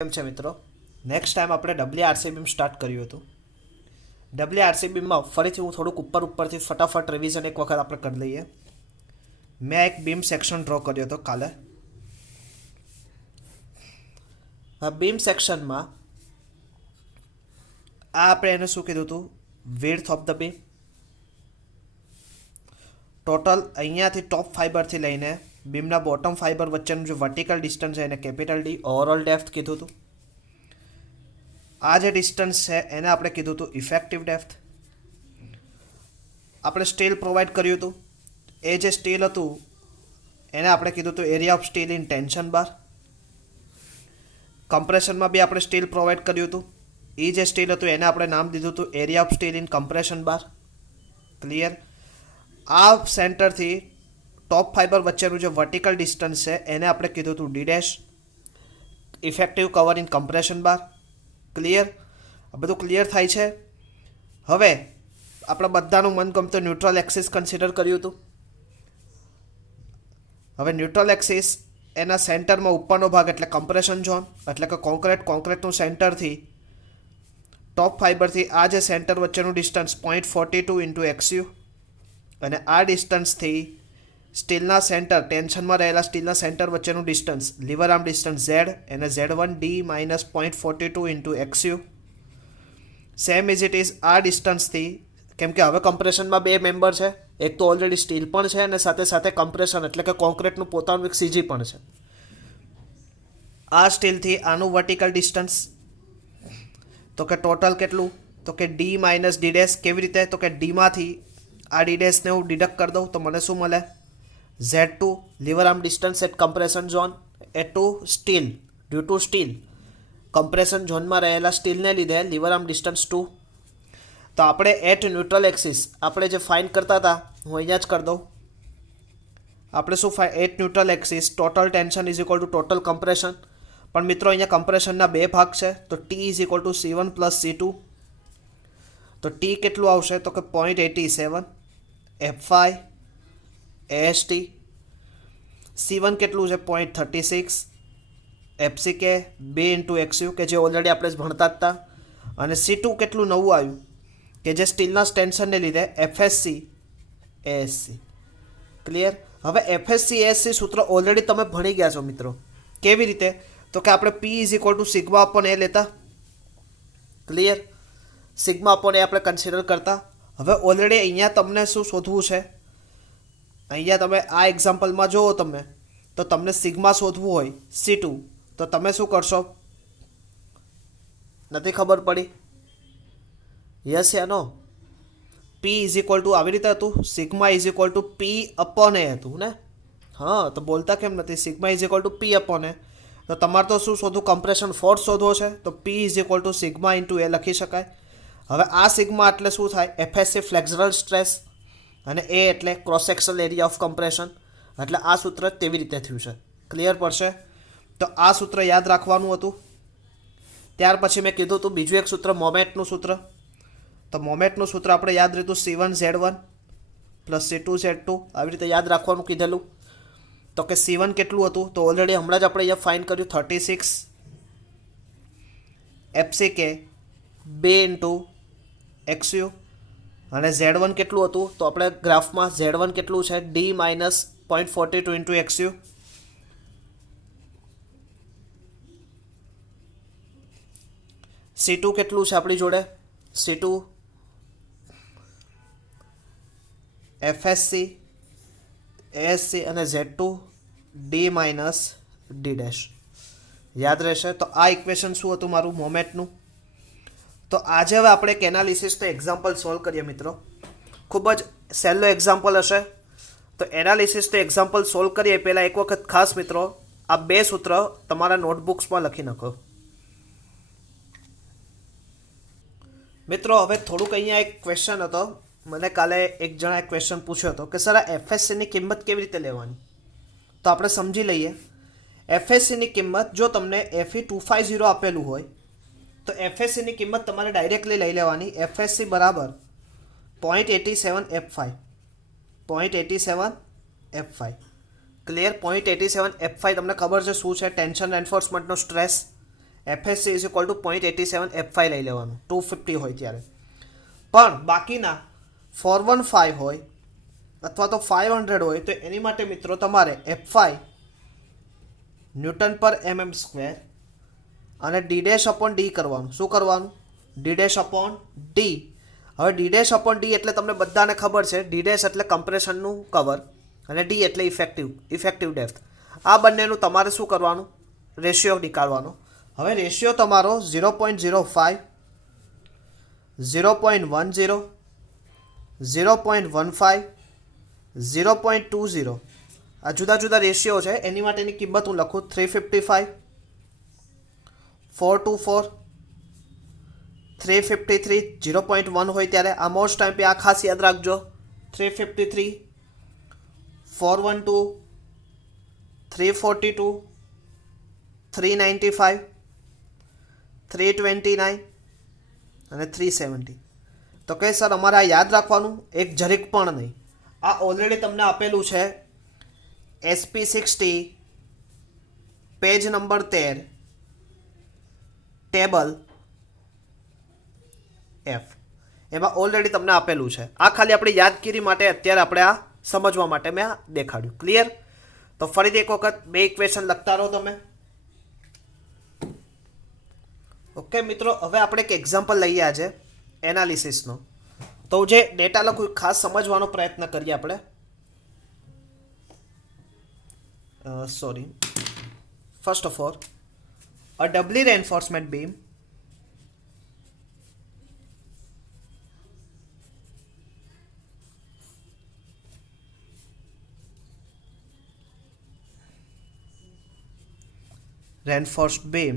કેમ છે મિત્રો? નેક્સ્ટ ટાઈમ આપણે ડબલ્યુઆરસી બીમ સ્ટાર્ટ કર્યું હતું. ડબલ્યુઆરસી બીમમાં ફરીથી હું થોડુંક ઉપરથી ફટાફટ રિવિઝન એક વખત આપણે કરી લઈએ. મેં એક બીમ સેક્શન ડ્રો કર્યો હતો કાલે. આ બીમ સેક્શનમાં આપણે એને શું કીધું હતું? Width of the beam. Total અહીંયાથી ટોપ ફાઈબરથી લઈને બીમના બોટમ ફાઈબર વચ્ચેનું જે વર્ટિકલ ડિસ્ટન્સ છે એને કેપિટલ ડી, ઓવરઓલ ડેપ્થ કીધું હતું. આ જે ડિસ્ટન્સ છે એને આપણે કીધું હતું ઇફેક્ટિવ ડેપ્થ. આપણે સ્ટીલ પ્રોવાઈડ કર્યું હતું. એ જે સ્ટીલ હતું એને આપણે કીધું હતું area of steel in tension bar. કમ્પ્રેશનમાં બી આપણે સ્ટીલ પ્રોવાઈડ કર્યું હતું. એ જે સ્ટીલ હતું એને આપણે નામ દીધું હતું area of steel in compression bar. Clear? આ સેન્ટરથી ટોપ ફાઈબર વચ્ચેનું જે વર્ટિકલ ડિસ્ટન્સ છે એને આપણે કીધું હતું D dash. Effective cover in compression bar. Clear? આ બધું ક્લિયર થાય છે. હવે આપણે બધાનું મનગમતું ન્યુટ્રલ એક્સિસ કન્સિડર કર્યું હતું. હવે ન્યુટ્રલ એક્સિસ એના સેન્ટરમાં ઉપરનો ભાગ એટલે કમ્પ્રેશન ઝોન, એટલે કે કોન્ક્રીટનું સેન્ટરથી ટોપ ફાઈબરથી આ જે સેન્ટર વચ્ચેનું ડિસ્ટન્સ 0.42 ઇન્ટુ એક્સયુ, અને આ ડિસ્ટન્સથી સ્ટીલના સેન્ટર, ટેન્શનમાં રહેલા સ્ટીલના સેન્ટર વચ્ચેનું distance, lever arm distance Z, એને Z1D minus 0.42 into XU. Same is it is આ ડિસ્ટન્સથી, કેમ કે હવે કમ્પ્રેશનમાં બે મેમ્બર છે, એક તો ઓલરેડી સ્ટીલ પણ છે અને સાથે સાથે કમ્પ્રેશન એટલે કે કોન્ક્રીટનું પોતાનું એક સીજી પણ છે. આ સ્ટીલથી આનું વર્ટિકલ ડિસ્ટન્સ તો કે ટોટલ કેટલું? તો કે D માઇનસ ડી ડેશ. કેવી રીતે? તો કે ડીમાંથી આ ડી ડેશને હું ડિડક્ટ કરી દઉં તો મને શું મળે? Z2 lever arm distance at compression zone એ to steel, due to steel, compression ઝોનમાં રહેલા સ્ટીલને લીધે લીવર આર્મ ડિસ્ટન્સ 2. તો આપણે એટ ન્યુટ્રલ એક્સિસ આપણે જે ફાઇન્ડ કરતા હતા હું અહીંયા જ કરી દઉં. આપણે શું at neutral axis total tension is equal to total compression. પણ મિત્રો અહીંયા કમ્પ્રેશનના બે ભાગ છે, તો T is equal to C1 plus C2. તો T કેટલું આવશે? તો કે 0.87 F5 AST. C1 કેટલું છે? 0.36 FCK 2 ઇન્ટુ XU, કે જે ઓલરેડી આપણે ભણતા જ હતા. અને C2 કેટલું નવું આવ્યું કે જે સ્ટીલના ટેન્શનને લીધે FSC ASC. ક્લિયર? હવે FSC ASC સૂત્ર ઓલરેડી તમે ભણી ગયા છો મિત્રો. કેવી રીતે? તો કે આપણે P is equal to sigma upon A લેતા. ક્લિયર? સિગ્મા અપોન એ આપણે કન્સિડર કરતા. હવે ઓલરેડી અહીંયા તમને શું શોધવું છે? અહીંયા તમે આ એક્ઝામ્પલમાં જુઓ તમે, તો તમને સિગ્મા શોધવું હોય C2, તો તમે શું કરશો? નથી ખબર પડી? યસ યા no? P is equal to આવી રીતે હતું, sigma is equal to P upon A હતું ને? હા, તો બોલતા કેમ નથી? Sigma is equal to P upon A. તો તમારે તો શું શોધવું? કમ્પ્રેશન ફોર્સ શોધવો છે, તો P is equal to sigma into A લખી શકાય. હવે આ સિગ્મા એટલે શું થાય? FSC ફ્લેક્ઝરલ સ્ટ્રેસ, અને એ એટલે cross sectional area of compression. એટલે આ સૂત્ર તેવી રીતે થયું છે. ક્લિયર પડશે? તો આ સૂત્ર યાદ રાખવાનું હતું. ત્યાર પછી મેં કીધું હતું બીજું એક સૂત્ર, મોમેન્ટનું સૂત્ર. તો મોમેન્ટનું સૂત્ર આપણે યાદ રહેતું C1 Z1 plus C2 Z2, આવી રીતે યાદ રાખવાનું કીધેલું. તો કે C1 કેટલું હતું? તો ઓલરેડી હમણાં જ આપણે અહીંયા ફાઇન્ડ કર્યું 36 FCK 2 ઇન્ટુ XU. અને Z1 કેટલું હતું? તો આપણે ગ્રાફમાં Z1 કેટલું છે? D minus 0.42 into XU. C2 કેટલું છે આપણી જોડે? C2 FSC ASC અને Z2 D minus D dash. યાદ રહેશે? તો આ ઇક્વેશન શું હતું મારું મોમેન્ટનું? તો આજે હવે આપણે એક એનાલિસિસ તો એક્ઝામ્પલ સોલ્વ કરીએ મિત્રો. ખૂબ જ સહેલો એક્ઝામ્પલ હશે. તો એનાલિસિસ તો એક્ઝામ્પલ સોલ્વ કરીએ પહેલાં એક વખત ખાસ મિત્રો આ બે સૂત્ર તમારા નોટબુક્સમાં લખી નાખો. મિત્રો હવે થોડુંક અહીંયા એક ક્વેશ્ચન હતો. મને કાલે એક જણાએ ક્વેશ્ચન પૂછ્યો હતો કે સર આ FSCની કિંમત કેવી રીતે લેવાની? તો આપણે સમજી લઈએ. FSCની કિંમત જો તમને FE250 આપેલું હોય તો FSCની કિંમત તમારે ડાયરેક્ટલી લઈ લેવાની. FSC બરાબર 0.87 F5, 0.87 F5. ક્લિયર? 0.87 F5 તમને ખબર છે શું છે? ટેન્શન એન્ફોર્સમેન્ટનો stress. FSC is equal to 0.87 F5 લઈ લેવાનું 250 હોય ત્યારે. પણ બાકીના 415 હોય અથવા તો 500 હોય તો એની માટે મિત્રો તમારે F5 ન્યૂટન પર mm સ્ક્વેર અને d ડેશ અપોન d કરવાનું. શું કરવાનું? d dash upon d. હવે d ડેશ અપોન d એટલે તમને બધાને ખબર છે, d ડેશ એટલે કમ્પ્રેશનનું કવર અને d એટલે ઇફેક્ટિવ ડેપ્થ. આ બંનેનું તમારે શું કરવાનું? રેશિયો નીકાળવાનો. હવે રેશિયો તમારો 0.05, 0.10, 0.15, 0.20 આ જુદા જુદા રેશિયો છે. એની માટેની કિંમત હું લખું 355, 424, 353. 0.1 હોય ત્યારે આ મોસ્ટ ટાઈમ પે આ ખાસ યાદ રાખજો. 353, 412, 342, 395, 329 અને 370. તો કે સર અમારે આ યાદ રાખવાનું? એક જરીક પણ નહીં. આ ઓલરેડી તમને આપેલું છે SP60 page number 13 table F. એમાં ઓલરેડી તમને આપેલું છે. આ ખાલી આપણી યાદગીરી માટે અત્યારે આપણે આ સમજવા માટે મેં આ દેખાડ્યું. ક્લિયર? તો ફરીથી એક વખત બે ઇક્વેશન લખતા રહો તમે. ઓકે મિત્રો, હવે આપણે એક એક્ઝામ્પલ લઈએ આજે એનાલિસિસનો. તો જે ડેટા લખું ખાસ સમજવાનો પ્રયત્ન કરીએ આપણે. First of all, a doubly reinforcement beam reinforced beam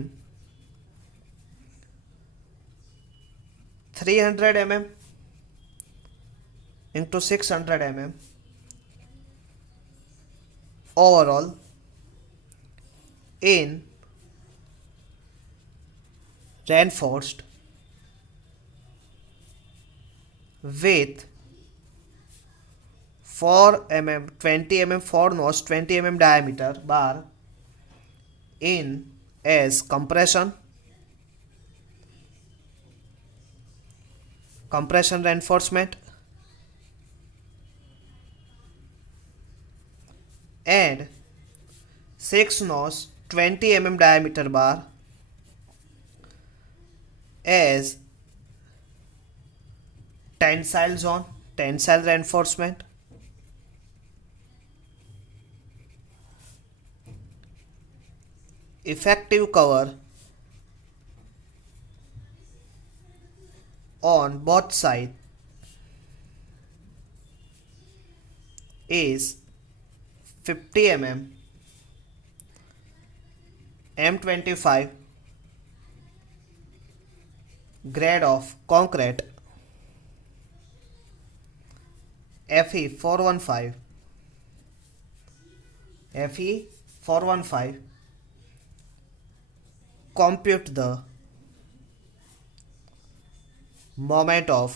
300 mm into 600 mm overall in reinforced with 4 mm 20 mm 4 nose 20 mm diameter bar in as compression reinforcement and 6 nose 20 mm diameter bar as tensile zone tensile reinforcement effective cover on both sides is 50 mm M25 grade of concrete FE 415 compute the moment of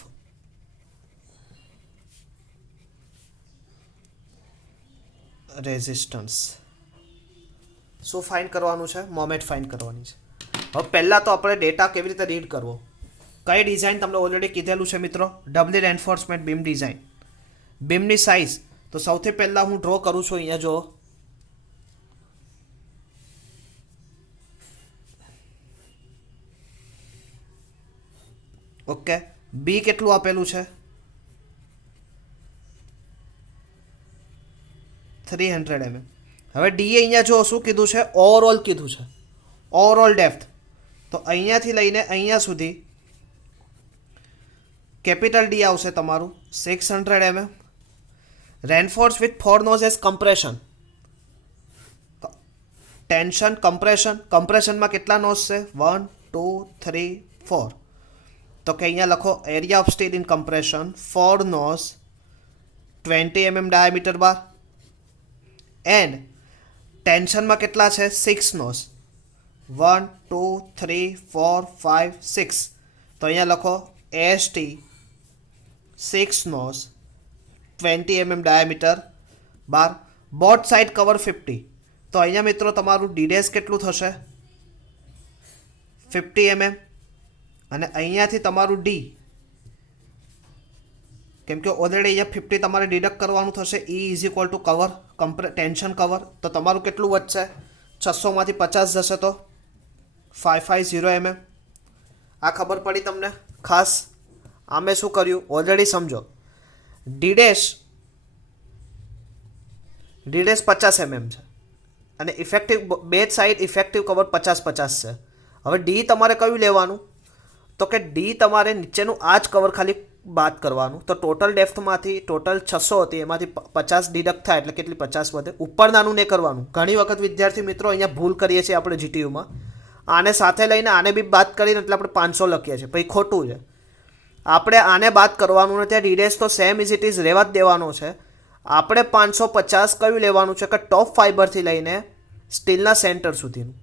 resistance. શું find કરવાનું છે? Moment find કરવાની છે. હવે પહેલાં તો આપણે data કેવી રીતે રીડ કરવો, કઈ ડિઝાઇન તમને ઓલરેડી કીધેલું છે મિત્રો, ડબલી રેન્ફોર્સમેન્ટ બીમ ડિઝાઇન. બીમની સાઇઝ તો સૌથી પહેલાં હું ડ્રો કરું છું. અહીંયા જો ઓકે, બી કેટલું આપેલું છે? 300 mm. હવે ડી અહીંયા જો શું કીધું છે? ઓવરઓલ કીધું છે, ઓવરઓલ ડેપ્થ. તો અહીંયાથી લઈને અહીંયા સુધી કેપિટલ ડી આવશે તમારું 600 mm. Reinforce with 4 noses compression, tension compression. કમ્પ્રેશનમાં કેટલા નોઝ છે? 1 2 3 4. તો કે અહીંયા લખો area of steel in compression 4 nos 20 mm diameter bar and ટેન્શનમાં કેટલા છે? 6 નોઝ 1 2 3 4 5 6. તો અહીંયા લખો AST 6 nos 20 mm diameter bar. Both side cover 50. તો અહીંયા મિત્રો તમારું ડીડેસ કેટલું થશે? 50 mm અને અહીંયાથી તમારું ડી, કેમ કે ઓલરેડી અહીંયા 50 તમારે ડિડક્ટ કરવાનું થશે. E is equal two cover, tension cover. તો તમારું કેટલું વધશે? 600માંથી 50 જશે તો 550 mm. આ ખબર પડી તમને? ખાસ આમે શું કર્યું ઓલરેડી સમજો. ડી ડેશ 50 mm છે અને ઇફેક્ટિવ બે સાઈડ ઇફેક્ટિવ કવર 50-50 છે. હવે ડી તમારે કયું લેવાનું? તો કે ડી તમારે નીચેનું આ જ કવર ખાલી બાદ કરવાનું. તો ટોટલ ડેપ્થમાંથી ટોટલ 600 હતી, એમાંથી 50 ડિડક્ટ થાય એટલે કેટલી 50 વધે. ઉપર નાનું નહીં કરવાનું. ઘણી વખત વિદ્યાર્થી મિત્રો અહીંયા ભૂલ કરીએ છીએ આપણે જીટીયુમાં. આને સાથે લઈને આને બી બાદ કરીને એટલે આપણે 500 લખીએ છીએ, પછી ખોટું છે. આપણે આને બાદ કરવાનું ને ત્યાં ડીડેશ તો સેમ ઇઝ ઇટ ઇઝ રહેવા જ દેવાનો છે. આપણે 550 કયું લેવાનું છે કે ટોપ ફાઈબરથી લઈને સ્ટીલના સેન્ટર સુધીનું.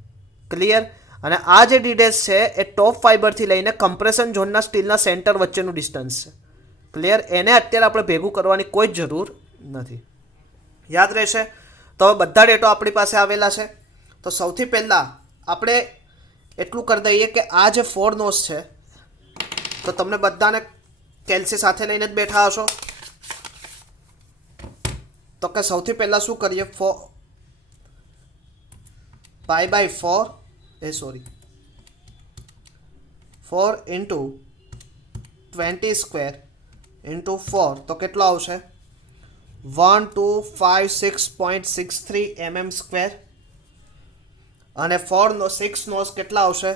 ક્લિયર? અને આ જે ડીડેશ છે એ ટોપ ફાઈબરથી લઈને કમ્પ્રેશન ઝોનના સ્ટીલના સેન્ટર વચ્ચેનું ડિસ્ટન્સ છે. ક્લિયર? એને અત્યારે આપણે ભેગું કરવાની કોઈ જ જરૂર નથી. યાદ રહેશે? તો હવે બધા ડેટો આપણી પાસે આવેલા છે. તો સૌથી પહેલાં આપણે એટલું કરી દઈએ કે આ જે 4 નોઝ છે, તો તમને બધાને કેલ્સી સાથે લઈને જ બેઠા હશો. તો કે સૌથી પહેલાં શું કરીએ? 4 ઇન્ટુ 20 સ્ક્વેર ઇન્ટુ 4 તો કેટલો આવશે? 1256.63 mm સ્ક્વેર. અને 6 નોઝ કેટલા આવશે?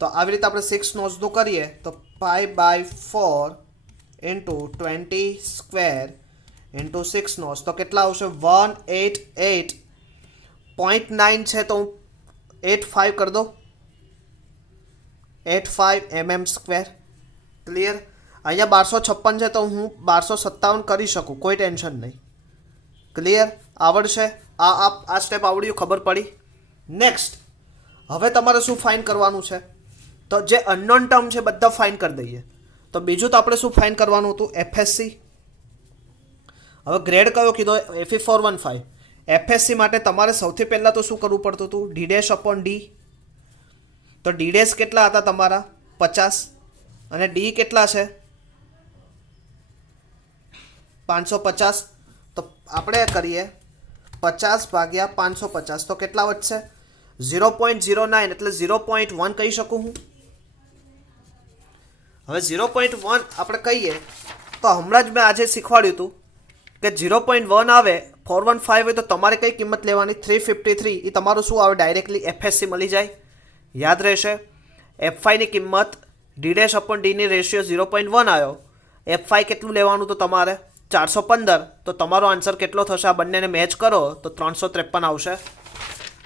તો આવી રીતે આપણે 6 નોઝનું કરીએ તો 5/4 ઇન્ટુ 20 સ્ક્વેર ઇન્ટુ 6 નોઝ તો કેટલા આવશે? 188.9 છે તો હું 85 કરી દઉં. 85 mm સ્ક્વેર. ક્લિયર? અહીંયા 1256 છે તો હું 1257 કરી શકું, કોઈ ટેન્શન નહીં. ક્લિયર? આવડશે? આ સ્ટેપ આવડ્યું, ખબર પડી? નેક્સ્ટ હવે તમારે શું ફાઇન કરવાનું છે? તો જે અનનોન ટર્મ છે બધા ફાઇન કરી દઈએ. તો બીજું તો આપણે શું ફાઇન કરવાનું હતું? FSC. હવે ગ્રેડ કયો કીધો? Fe415. FSC માટે તમારે સૌથી પહેલાં તો શું કરવું પડતું હતું? D dash upon D. તો ડી ડેશ કેટલા હતા તમારા? 50 અને ડી કેટલા છે? 550. તો આપણે કરીએ 50/550 તો કેટલા વધશે? 0.09 એટલે 0.1 કહી શકું હું. હવે 0.1 આપણે કહીએ તો હમણાં જ મેં આજે શીખવાડ્યું હતું કે 0.1 આવે 415 હોય તો તમારે કઈ કિંમત લેવાની? 353. એ તમારું શું આવે? ડાયરેક્ટલી FSC મળી જાય. યાદ રહેશે? F5ની કિંમત ડી ડેશ અપોન ડીની રેશિયો 0.1 આવ્યો. F5 કેટલું લેવાનું? તો તમારે 415. તો તમારો આન્સર કેટલો થશે? આ બંનેને મેચ કરો તો 353 આવશે.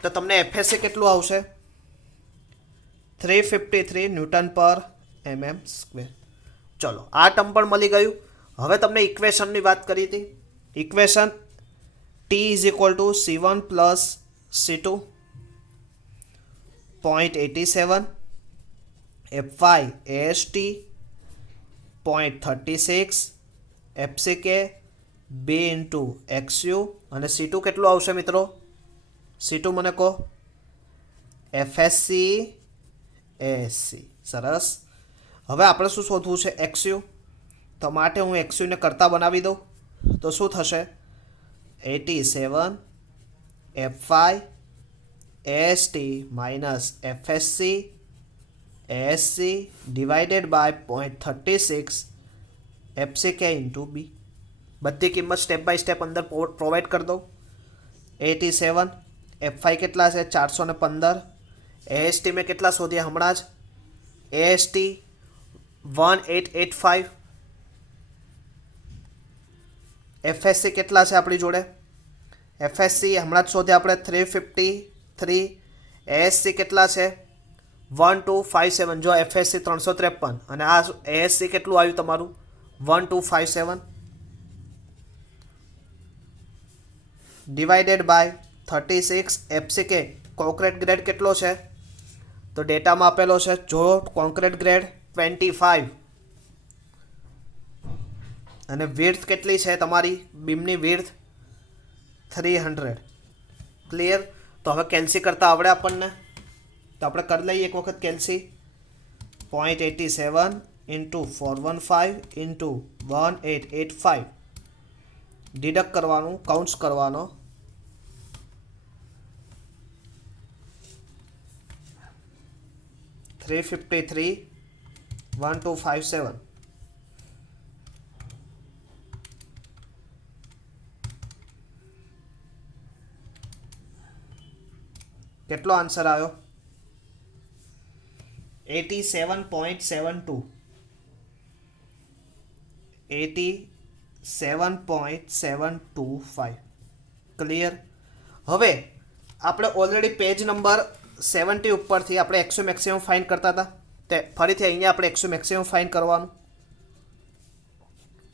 તો તમને FSC કેટલું આવશે? 353 ન્યૂટન પર mm સ્ક્વેર. ચલો, આ ટર્મ પણ મળી ગયું. હવે તમને ઇક્વેશનની વાત કરી હતી. Equation T is equal to C1 plus C2 0.87 F5 AST 0.36 FCK B into XU અને C2 કેટલું આવશે મિત્રો? C2 મને કહો. FSC ASC. સરસ. હવે આપણે શું શોધવું છે? XU. તો માટે હું XU ને કરતા બનાવી દઉં તો શું થશે? 87 F5 AST minus FSC ASC divided by 0.36 FCK into B. બધી કિંમત સ્ટેપ બાય સ્ટેપ અંદર પ્રોવાઈડ કરી દઉં. 87 F5 કેટલા છે? 415. AST મેં કેટલા શોધ્યા હમણાં જ? AST 1885. FSC કેટલા છે આપણી જોડે? FSC હમણાં જ શોધ્યા આપણે 353. ASC કેટલા છે? 1257. જો FSC 353 અને આ ASC કેટલું આવ્યું તમારું? 1257 divided by 36 FCK. Concrete grade કેટલો છે? તો ડેટામાં આપેલો છે. જો કોન્ક્રીટ ગ્રેડ 25 અને વિડ્થ કેટલી છે તમારી બીમની? વિડ્થ 300. ક્લિયર? તો હવે કેલ્સી કરતા આવડે આપણને? તો આપણે કરી લઈએ એક વખત કેલ્સી 0.87 ઇન્ટુ 415 ઇન્ટુ 1885 ડિડક્ટ કરવાનું, કાઉન્ટ્સ કરવાનો. 353 1257 કેટલો આન્સર આવ્યો? 87.72. 87.725. ક્લિયર? હવે આપણે ઓલરેડી પેજ નંબર 70 ઉપરથી આપણે એક્સો મેક્સિમમ ફાઇન્ડ કરતા હતા, તે ફરીથી અહીંયા આપણે એક્સો મેક્સિમમ ફાઇન્ડ કરવાનું.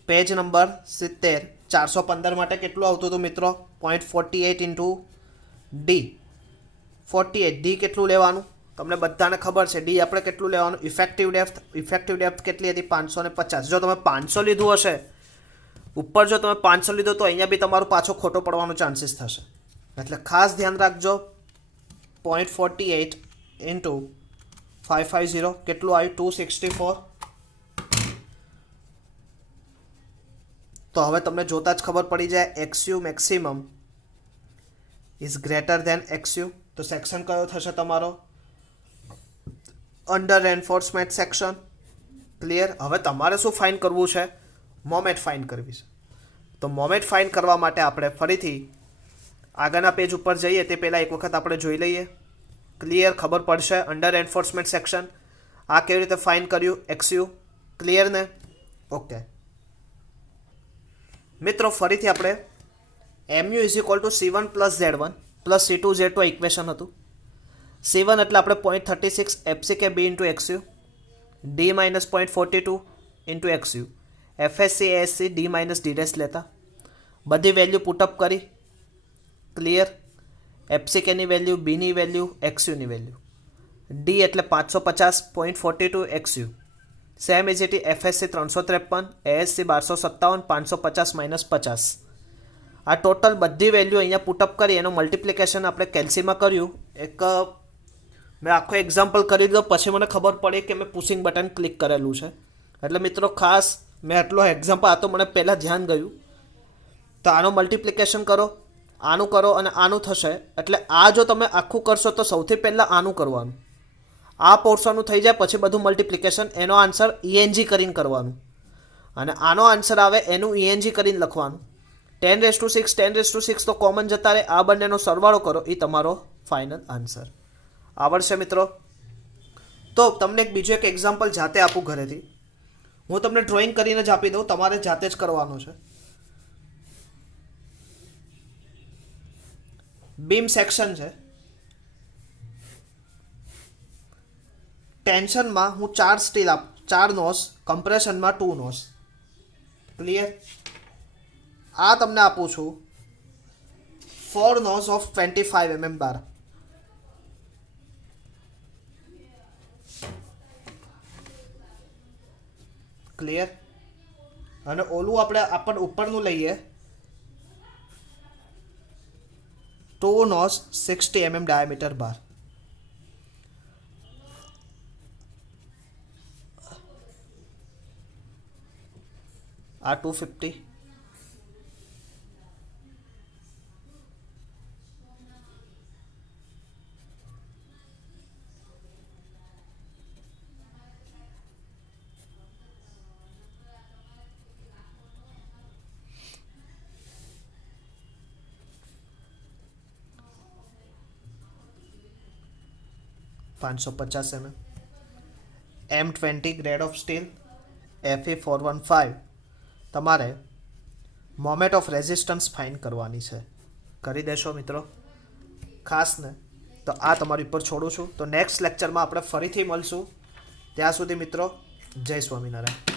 પેજ નંબર 70 415 માટે કેટલું આવતું હતું મિત્રો? 0.48 ઇન્ટુ ડી 48. ડી કેટલું લેવાનું તમને બધાને ખબર છે. ડી આપણે કેટલું લેવાનું? ઇફેક્ટિવ ડેપ્થ કેટલી હતી? 550. જો તમે 500 લીધું હશે ઉપર, જો તમે 500 લીધો તો અહીંયા બી તમારું પાછો ખોટો પડવાનો ચાન્સીસ થશે. એટલે ખાસ ધ્યાન રાખજો. 0.48 ઇન્ટુ 550 કેટલું આવ્યું? 264. તો હવે તમને જોતા જ ખબર પડી જાય એક્સયુ મેક્સિમમ ઇઝ ગ્રેટર ધેન એક્સયુ. તો સેક્શન કયો થશે તમારો? Under enforcement section. ક્લિયર? હવે તમારે શું ફાઇન કરવું છે? મોમેન્ટ ફાઇન કરવી છે. તો મોમેન્ટ ફાઇન કરવા માટે આપણે ફરીથી આગળના પેજ ઉપર જઈએ તે પહેલાં એક વખત આપણે જોઈ લઈએ. ક્લિયર? ખબર પડશે અંડર એન્ફોર્સમેન્ટ સેક્શન આ કેવી રીતે ફાઇન કર્યું એક્સયુ. ક્લિયર ને? ઓકે મિત્રો, ફરીથી આપણે MU is equal to C1 plus Z1 plus C2 Z2 equation હતું. C1 એટલે આપણે 0.36 FCK B into XU, D minus 0.42 into XU, FSC ASC D minus D dash લેતા બધી વેલ્યુ પુટઅપ કરી. ક્લિયર? FCKની વેલ્યુ, બીની વેલ્યુ, XUની value. D એટલે 550.42 XU, same is it FSC 353, ASC 1257, 550 minus 50. આ ટોટલ બધી વેલ્યુ અહીંયા પુટઅપ કરી એનું મલ્ટિપ્લિકેશન આપણે કેલ્સીમાં કર્યું. એક મેં આખો એક્ઝામ્પલ કરી દીધો, પછી મને ખબર પડી કે મેં પુશિંગ બટન ક્લિક કરેલું છે. એટલે મિત્રો ખાસ મેં આટલો એક્ઝામ્પલ, આ તો મને પહેલાં ધ્યાન ગયું. તો આનું મલ્ટિપ્લિકેશન કરો, આનું કરો અને આનું થશે. એટલે આ જો તમે આખું કરશો તો સૌથી પહેલાં આનું કરવાનું, આ પોર્શનનું થઈ જાય પછી બધું મલ્ટિપ્લિકેશન. એનો આન્સર ENG કરીને કરવાનું અને આનો આન્સર આવે એનું ENG કરીને લખવાનું. 10⁶ 10⁶ તો કોમન જતા રહે. આ બંનેનો સરવાળો કરો, એ તમારો ફાઇનલ આન્સર આવડશે મિત્રો. તો તમને એક બીજું એક એક્ઝામ્પલ જાતે આપું ઘરેથી. હું તમને ડ્રોઈંગ કરીને જ આપી દઉં, તમારે જાતે જ કરવાનું છે. બીમ સેક્શન છે. ટેન્શનમાં હું 4 સ્ટીલ 4 નોસ, કમ્પ્રેશનમાં 2 નોસ. ક્લિયર? આ તમને આપું છું 4 knows of 25 mm bar. Clear? અને ઓલું આપણે ઉપરનું લઈએ 2 નોસ 60 mm ડાયામીટર બાર. આ 250. $550 mm. M20 grade of steel FE415. તમારે મોમેન્ટ ઓફ રેઝિસ્ટન્સ ફાઇન કરવાની છે. કરી દેશો મિત્રો ખાસ ને? તો આ તમારી ઉપર છોડું છું. તો નેક્સ્ટ લેક્ચરમાં આપણે ફરીથી મળશું. ત્યાં સુધી મિત્રો જય સ્વામિનારાયણ.